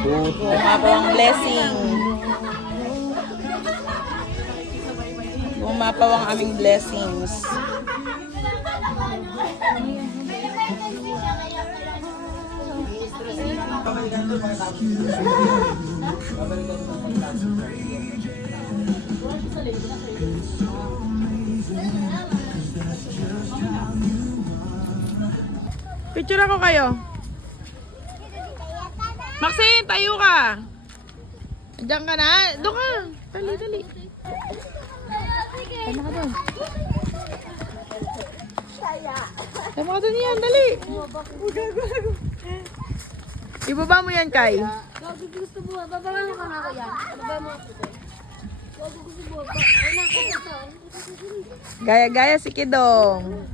Bumapaw ang blessing. Bumapaw ang aming blessings. Picture ako kayo. Maxine, tayo ka. Diyan ka na. Doon ka. Dali, dali. Tama ka doon. Tama ka doon yan. Dali. Ibaba mo yan, Kai. Gusto mo, babalan mo ka na ako yan. Babalan mo ako. Gusto mo, Gaya-gaya si Kidong.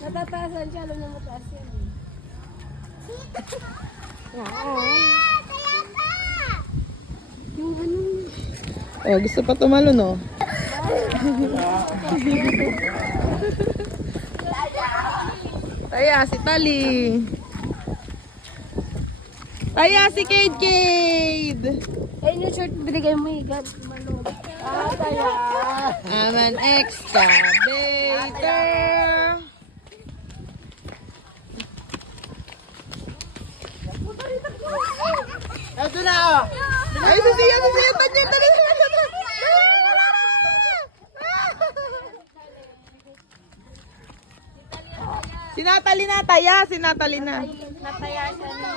natataasan siya, alam na mataas yan. Yung ano, Oh, gusto pa tumalo, no? Taya, si Tali. Taya, si Kade. ayun yung short binigay mo higat. Malog. Kaya. I'm an excavator. Ito na oh. Ay, susiya, tanya, dali. Sinatali na, Taya, sinatali na. Nataya siya na.